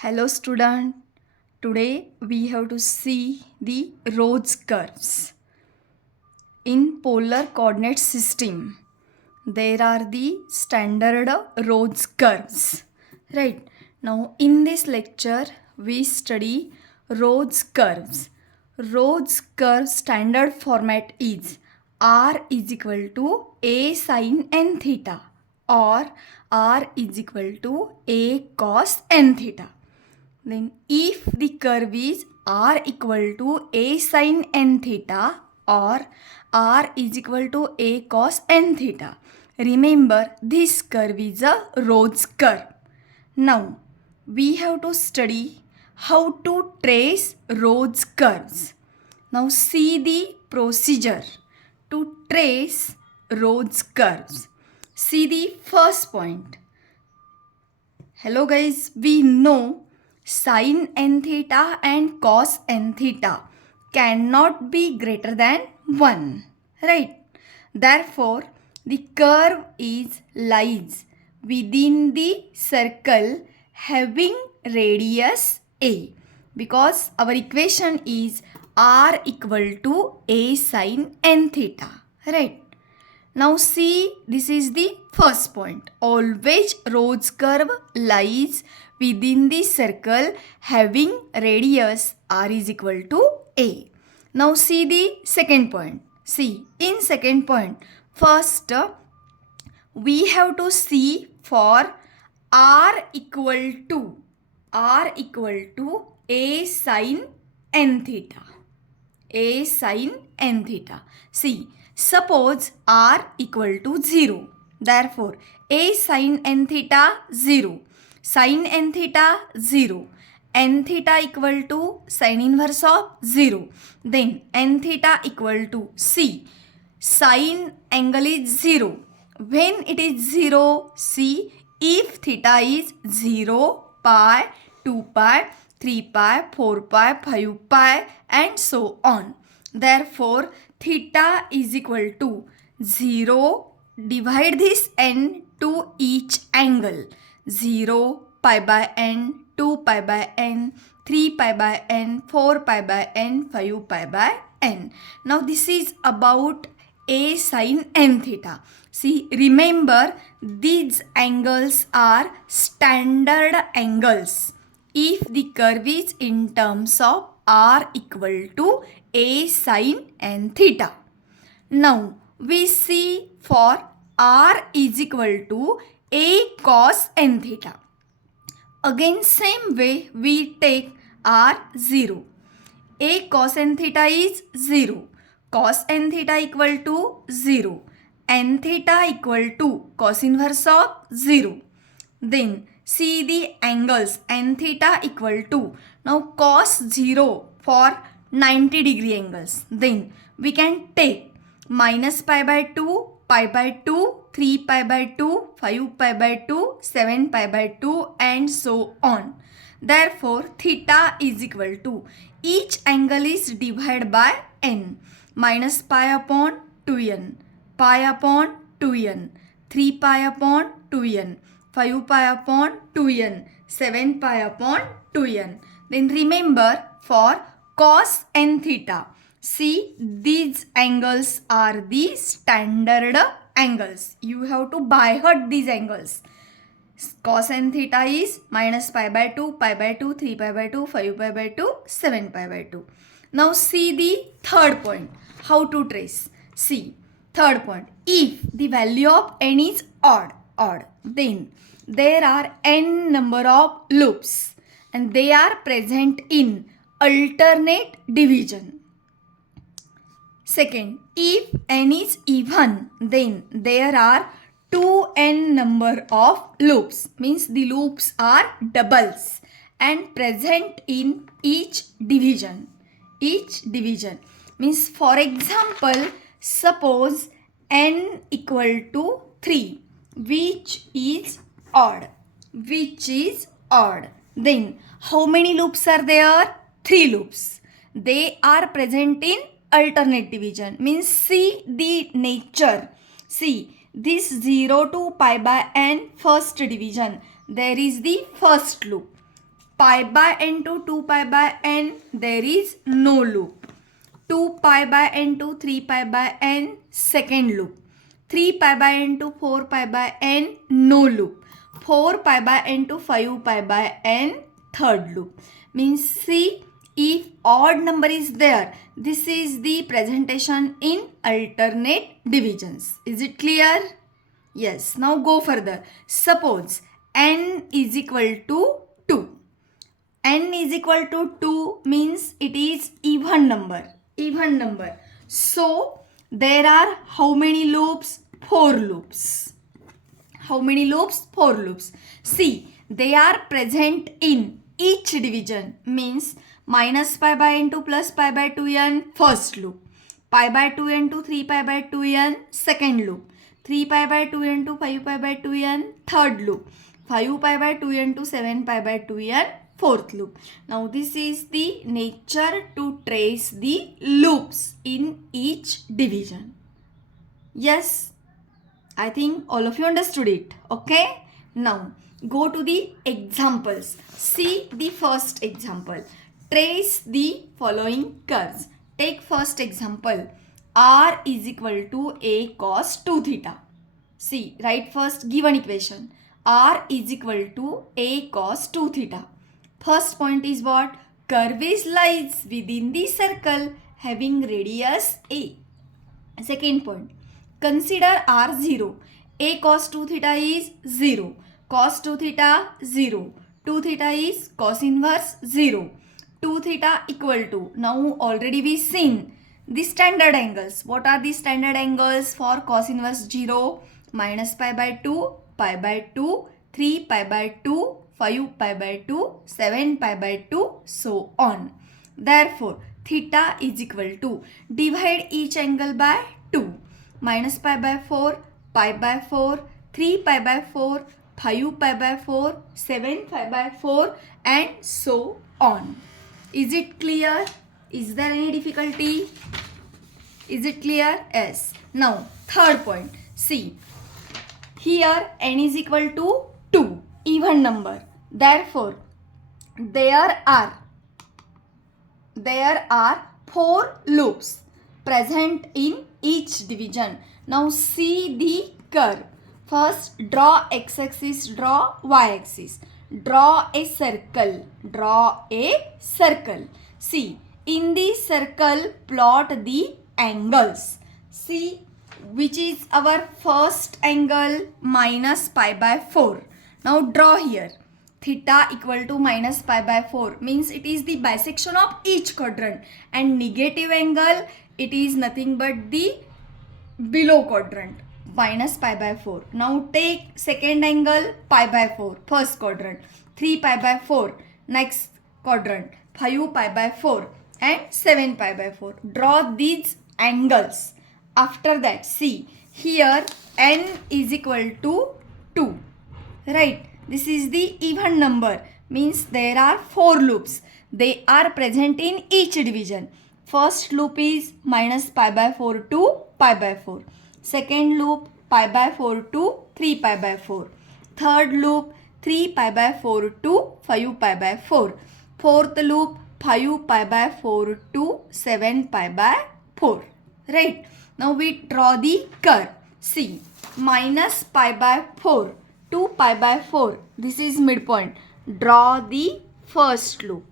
Hello student, today we have to see the Rhodes curves. In polar coordinate system, there are the standard Rhodes curves. Right, now in this lecture we study Rhodes curves. Rhodes curve standard format is r is equal to a sine n theta or r is equal to a cos n theta. Then if the curve is r equal to a sine n theta or r is equal to a cos n theta, remember this curve is a Rhodes curve. Now we have to study how to trace Rhodes curves. Now see the procedure to trace Rhodes curves. See the first point. Hello guys, we know sin n theta and cos n theta cannot be greater than 1, right? Therefore, the curve lies within the circle having radius a, because our equation is r equal to a sin n theta, right? Now see, this is the first point. Always Rhodes curve lies within the circle having radius r is equal to a. Now see the second point. See, in second point, first we have to see for r equal to a sin n theta. A sin n theta. See, suppose r equal to 0. Therefore, a sin n theta 0. Sin n theta 0. N theta equal to sin inverse of 0. Then n theta equal to c. Sin angle is 0. When it is 0, see, if theta is 0, pi, 2 pi, 3 pi, 4 pi, 5 pi and so on. Therefore, theta is equal to 0. Divide this n to each angle. 0, pi by n, 2 pi by n, 3 pi by n, 4 pi by n, 5 pi by n. Now this is about a sin n theta. See, remember these angles are standard angles if the curve is in terms of r equal to a sin n theta. Now we see for r is equal to a cos n theta. Again same way we take r 0. A cos n theta is 0. Cos n theta equal to 0. N theta equal to cos inverse of 0. Then see the angles n theta equal to, now cos 0 for 90 degree angles. Then we can take minus pi by 2, pi by 2, 3 pi by 2, 5 pi by 2, 7 pi by 2 and so on. Therefore, theta is equal to, each angle is divided by n. Minus pi upon 2n, pi upon 2n, 3 pi upon 2n, 5 pi upon 2n, 7 pi upon 2n. Then remember for cos n theta, see these angles are the standard angles. You have to by heart these angles. Cos n theta is minus pi by 2, pi by 2, 3 pi by 2, 5 pi by 2, 7 pi by 2. Now see the third point. How to trace? See, third point. If the value of n is odd, then there are n number of loops and they are present in alternate division. Second, if n is even, then there are 2n number of loops, means the loops are doubles and present in each division. Means, for example, suppose n equal to 3, which is odd. Then how many loops are there? 3 loops. They are present in alternate division. Means see the nature. See, this 0 to pi by n first division, there is the first loop. pi by n to 2 pi by n, there is no loop. 2 pi by n to 3 pi by n, second loop. 3 pi by n to 4 pi by n, no loop. 4 pi by n to 5 pi by n, third loop. Means see, if odd number is there, this is the presentation in alternate divisions. Is it clear? Yes. Now go further. Suppose n is equal to 2. N is equal to 2 means it is even number. Even number. So there are how many loops? 4 loops. How many loops? 4 loops. See, they are present in each division, means minus pi by n to plus pi by 2n, first loop. Pi by 2n to 3 pi by 2n, second loop. 3 pi by 2n to 5 pi by 2n, third loop. 5 pi by 2n to 7 pi by 2n, fourth loop. Now this is the nature to trace the loops in each division. Yes, I think all of you understood it. Okay. Now go to the examples. See the first example. Trace the following curves. Take first example. R is equal to A cos 2 theta. See, write first given equation. R is equal to A cos 2 theta. First point is what? Curve is lies within the circle having radius A. Second point. Consider R0. A cos 2 theta is 0. Cos 2 theta 0. 2 theta is cos inverse 0. 2 theta equal to, now already we seen the standard angles. What are the standard angles for cos inverse 0? Minus pi by 2, pi by 2, 3 pi by 2, 5 pi by 2, 7 pi by 2, so on. Therefore, theta is equal to, divide each angle by 2. Minus pi by 4, pi by 4, 3 pi by 4, 5 pi by 4, 7 pi by 4 and so on. Is it clear? Is there any difficulty? Is it clear? Yes. Now, third point. See, here n is equal to 2, even number. Therefore, there are 4 loops present in each division. Now, see the curve. First, draw x-axis, draw y-axis. Draw a circle. Draw a circle. See, in the circle, plot the angles. See, which is our first angle? Minus pi by 4. Now, draw here. Theta equal to minus pi by 4 means it is the bisection of each quadrant, and negative angle, it is nothing but the below quadrant. Minus pi by 4. Now take second angle, pi by 4, first quadrant. 3 pi by 4, next quadrant. 5 pi by 4 and 7 pi by 4. Draw these angles. After that, see, here n is equal to 2. Right? This is the even number. Means there are 4 loops. They are present in each division. First loop is minus pi by 4 to pi by 4. Second loop, pi by 4 to 3 pi by 4. Third loop, 3 pi by 4 to 5 pi by 4. Fourth loop, 5 pi by 4 to 7 pi by 4. Right? Now we draw the curve. See, minus pi by 4 to pi by 4. This is midpoint. Draw the first loop.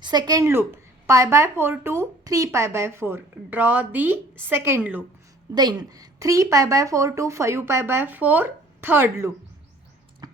Second loop, pi by 4 to 3 pi by 4. Draw the second loop. Then 3 pi by 4 to 5 pi by 4, third loop.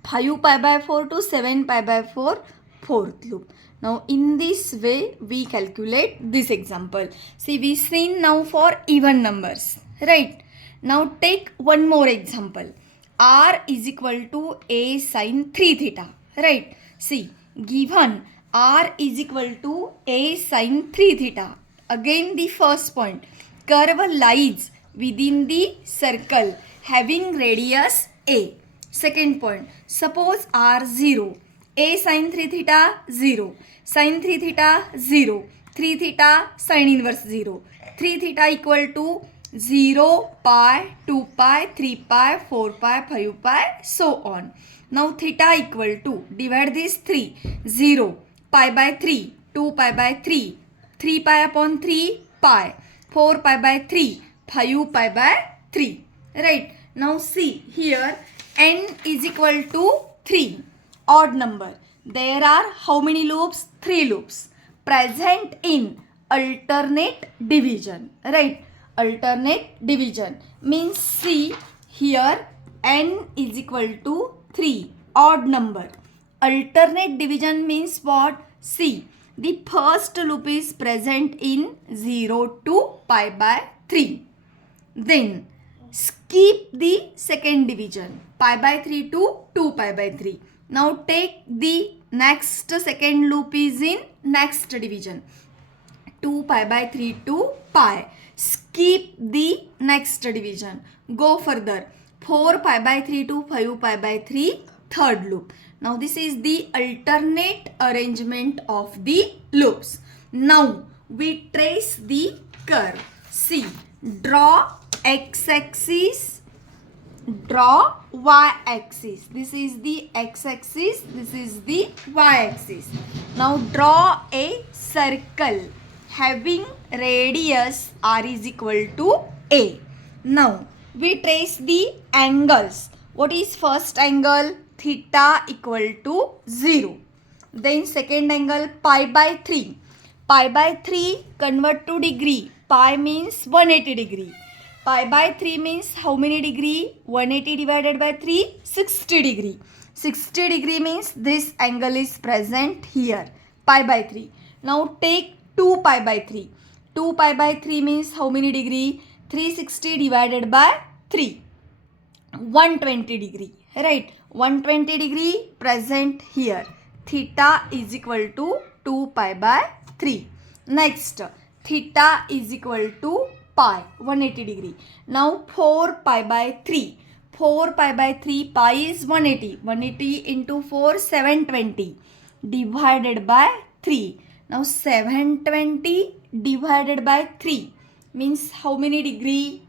5 pi by 4 to 7 pi by 4, fourth loop. Now in this way we calculate this example. See, we seen now for even numbers. Right? Now take one more example. R is equal to A sin 3 theta. Right? See, given R is equal to A sin 3 theta. Again the first point. Curve lies within the circle having radius A. Second point. Suppose R0. A sin 3 theta 0. Sin 3 theta 0. 3 theta sin inverse 0. 3 theta equal to 0, pi, 2 pi, 3 pi, 4 pi, 5 pi, so on. Now theta equal to, divide this 3, 0, pi by 3, 2 pi by 3, 3 pi upon 3 pi, 4 pi by 3, 5 pi by 3. Right. Now see here, n is equal to 3, odd number. There are how many loops? 3 loops present in alternate division. Right. Alternate division means see here, n is equal to 3, odd number. Alternate division means what? See, the first loop is present in 0 to pi by 3. Then skip the second division, pi by 3 to 2 pi by 3. Now take the next second loop is in next division, 2 pi by 3 to pi. Skip the next division. Go further, 4 pi by 3 to 5 pi by 3, third loop. Now this is the alternate arrangement of the loops. Now we trace the curve. See, draw x-axis, draw y-axis. This is the x-axis, this is the y-axis. Now draw a circle having radius r is equal to a. Now we trace the angles. What is first angle? Theta equal to 0. Then second angle pi by 3. Pi by 3 convert to degree. Pi means 180 degree. Pi by 3 means how many degree? 180 divided by 3, 60 degree. 60 degree means this angle is present here, pi by 3. Now take 2 pi by 3. 2 pi by 3 means how many degree? 360 divided by 3. 120 degree. Right. 120 degree present here. Theta is equal to 2 pi by 3. Next, theta is equal to pi, 180 degree. Now 4 pi by 3. 4 pi by 3, pi is 180. 180 into 4, 720 divided by 3. Now 720 divided by 3 means how many degree?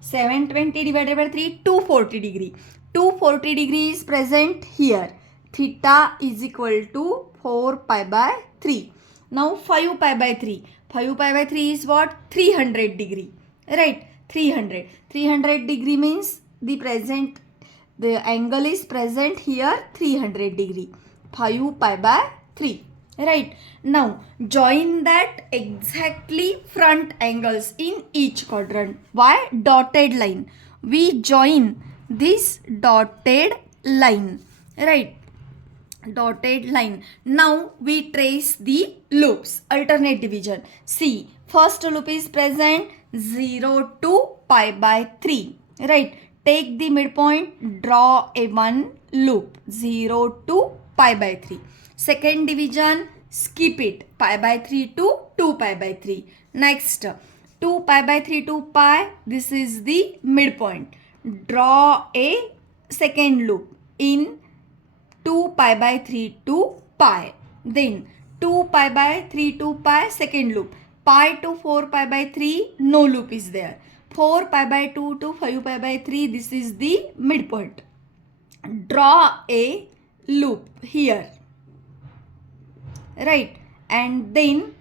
720 divided by 3, 240 degree. 240 degree is present here. Theta is equal to 4 pi by 3. Now 5 pi by 3. 5 pi by 3 is what? 300 degree. Right. 300. 300 degree means the angle is present here 300 degree. 5 pi by 3. Right. Now join that exactly front angles in each quadrant. Why? Dotted line. We join this dotted line. Right. Dotted line. Now we trace the loops. Alternate division. See, first loop is present 0 to pi by 3. Right. Take the midpoint, draw a one loop 0 to pi by 3. Second division, skip it, pi by 3 to 2 pi by 3. Next, 2 pi by 3 to pi, this is the midpoint. Draw a second loop in 2 pi by 3 to pi. Then 2 pi by 3 to pi, second loop. Pi to 4 pi by 3, no loop is there. 4 pi by 2 to 5 pi by 3, this is the midpoint. Draw a loop here. Right. And then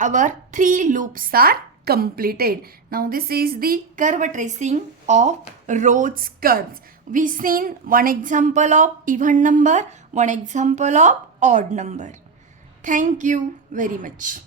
our 3 loops are completed. Now this is the curve tracing of Rhodes curves. We seen one example of even number, one example of odd number. Thank you very much.